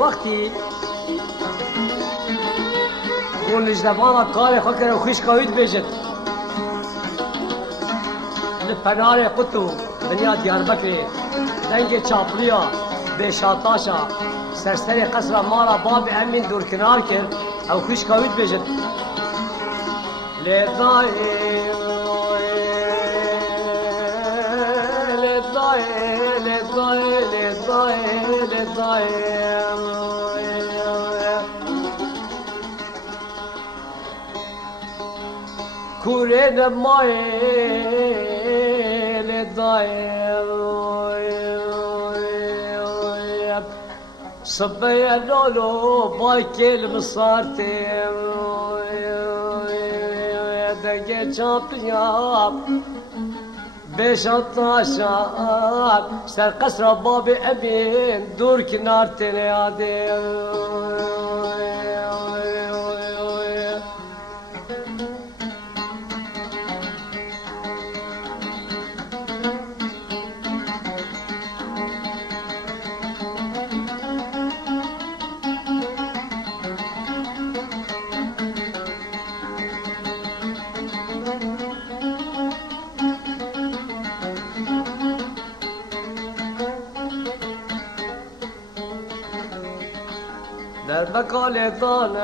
وقتی اون لجدبانا کار خکر و خوش کاوید بیجد لپنار قطو بنیا دیار بکری دنگ چاپلیا بیشاتاشا سرسر قصر مارا باب امین دور کنار کرد او خوش کاوید بیجد لیدای کوره نمای صبي لولو بايكي المصارتي دقي شاطيا بشطاشا سر قصر بابي أمين دور كنار تريادي در بقال دانه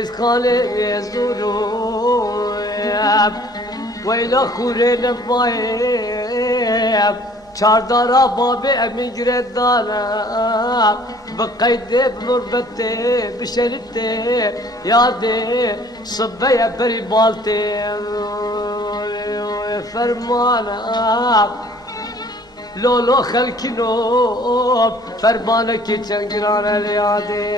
از خاله زورو ویلا خوره نبایم چاردارا باب امیگره دانه بقیده بمربته بشرته یاده صبیه بری بالته فرمانا لولو خلكنو فرمانا كي تنقرانا ليادي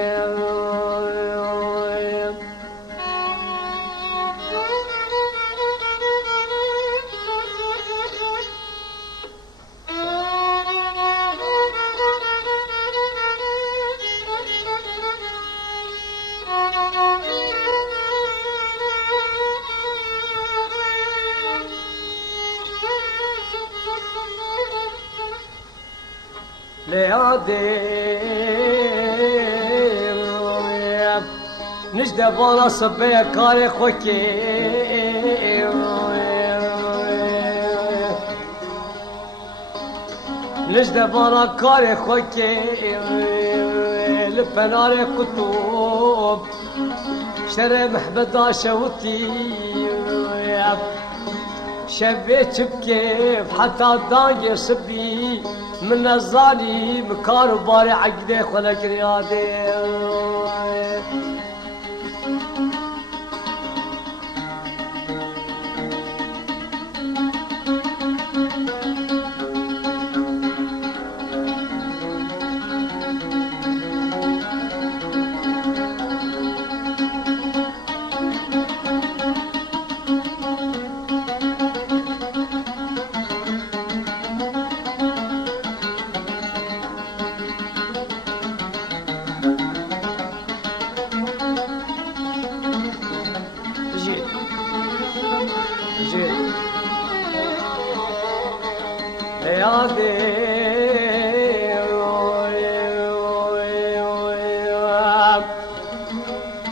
نجد بالا صبية كاري خوكي نجد بالا كاري خوكي لبناري كتب شري محبدا شوتي شبيت بكيف حتى دانجي صبي من الظالم كارو باري عقدي خلق ريادي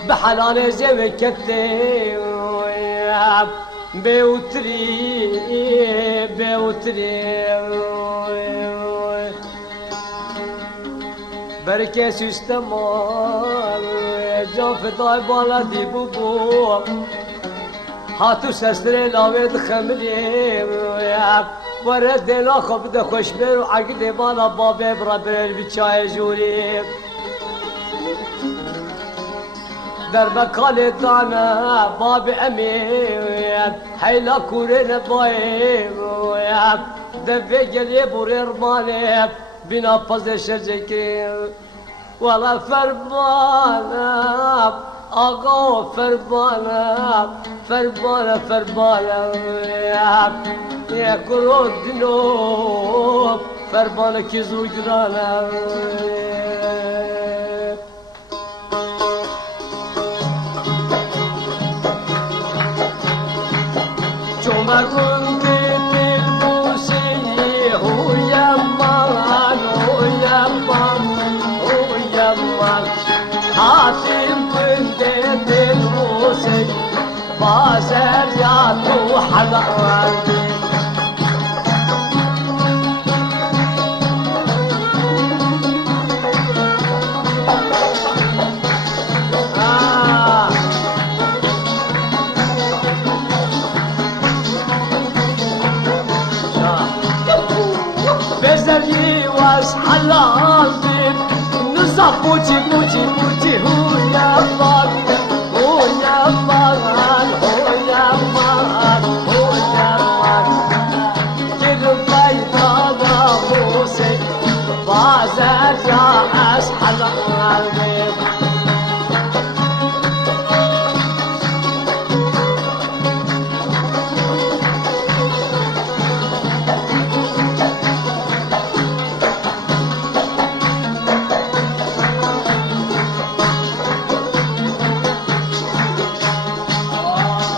بحلال زي كتي بيوتري بركة سيستمار جان فضاي بالا دي بوبو هاتو سستري لاويد خملي ورد ديلا خب ده خوشبير وعقد بالا بابي برابر بچاي جوري در بقال دانا باب امين حيلا كورين بايم دفي قلي بورير مالي بنا فضل شرجكي والله فربانا آقا فربانا يا كرود دنوب فربانا كي زوجرانا بازر يا روح الأرض بزري واصحى الأرض نصب بوتي بوتي بوتي هو يا الله هو يا الله هو يا الله هو يا الله كده بيضاء موسى بازار يا أصحى الأرض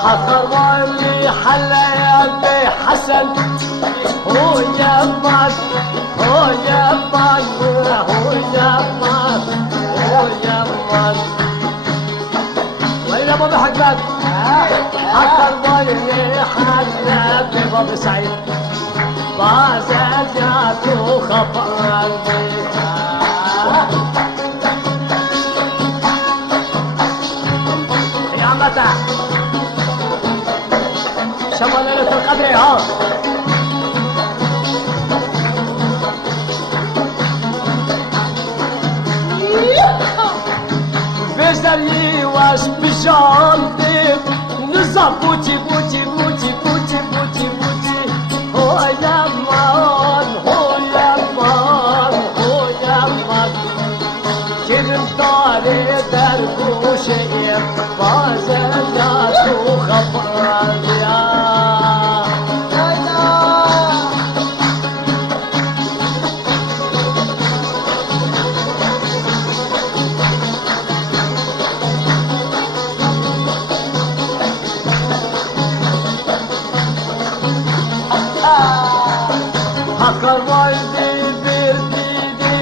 حضر لي حلال حسن هو يمان هو يمان هو يمان هو يمان وين ابو حقك حضر لي حلال بابا سعيد بازار جاتو خبر يا متى شمال ليلة القدر ها بزري واش بجاندي نزا بوتي بوتي بوتي بوتي بوتي بوتي هو يا مان هو يا مان هو يا مان كرم طاري دربوشي بازر جاتو خبر يا حقر والدي برديدي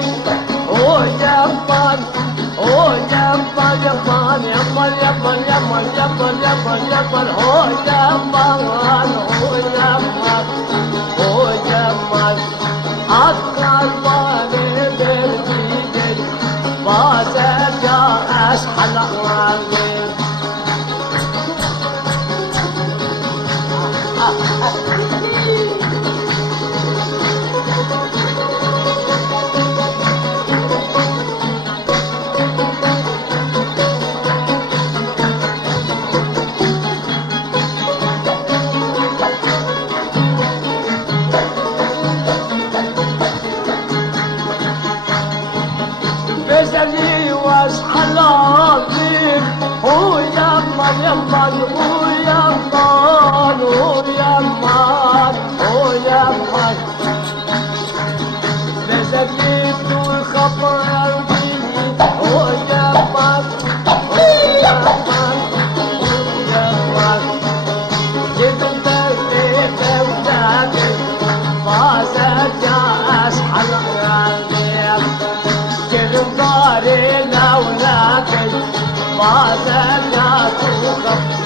هو يمان هو يمان يمان يمان يمان يمان يمان يمان يمان هو يمان هو يمان هو يمان حقر والدي برديدي بازر يا أصحى الأرض بزلي واصحى العظيم هو يمان يمان هو يمان هو يمان هو يمان بزلي طول خبر هو يمان هو يمان هو يمان جبت بيت ولادي بازر يا أصحى العظيم كرم داري لولادي بازر يا توقف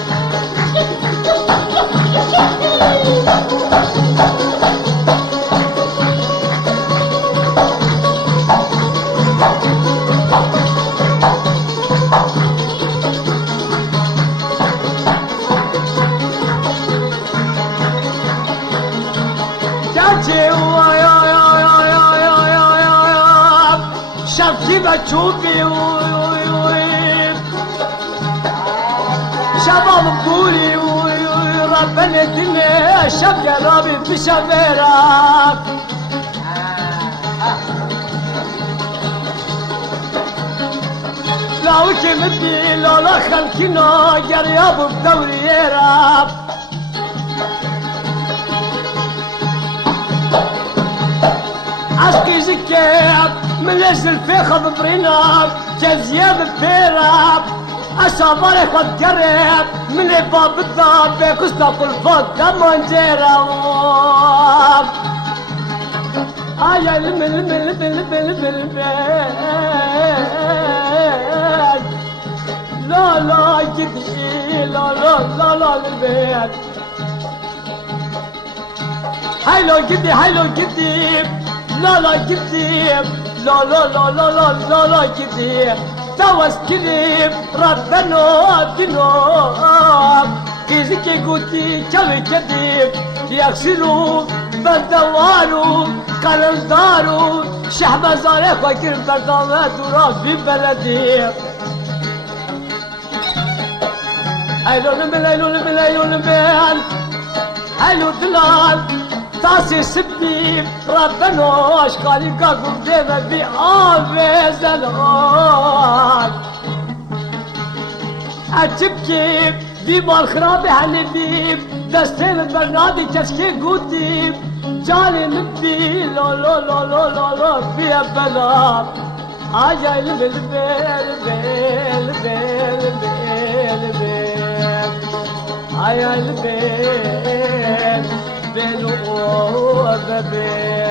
شافي بتشوفي شباب بقولي ربنا يدينا شاب يا ربي في شبيرك لو كمتي لو لا خلكنا قريب بدوري يا رب عسكي زكاب من اجل في خضرينك جزياب بفيرك أصابرك وتقرب من الباب الضاب كستاق الفوق كمان جيراب آيا المل لا لا جدي لا لا لا لا بيت هيلو جدي هيلو جدي لا لا جدي لا لا لا لا لا لا لا جدي توسكني ربنا دينو فيزيكي قوتي كمي جدي يغسلوا بندوارو قلندارو شحبة زاري فكر بردامة دورات في بلدي هيلو نمل هيلو نمل هيلو نمل هيلو دلال تاسي سبي ربنا اشقالي قاقم ديما بآبي زلال أتبكي بيمار خرابي حلبي دستين البرنادي تشكي قوتي جالي نبي لا لا لا لا لا لا فيها بلا آجا البيل بيل بيل بيل بيل بيل آجا البيل بيل بيل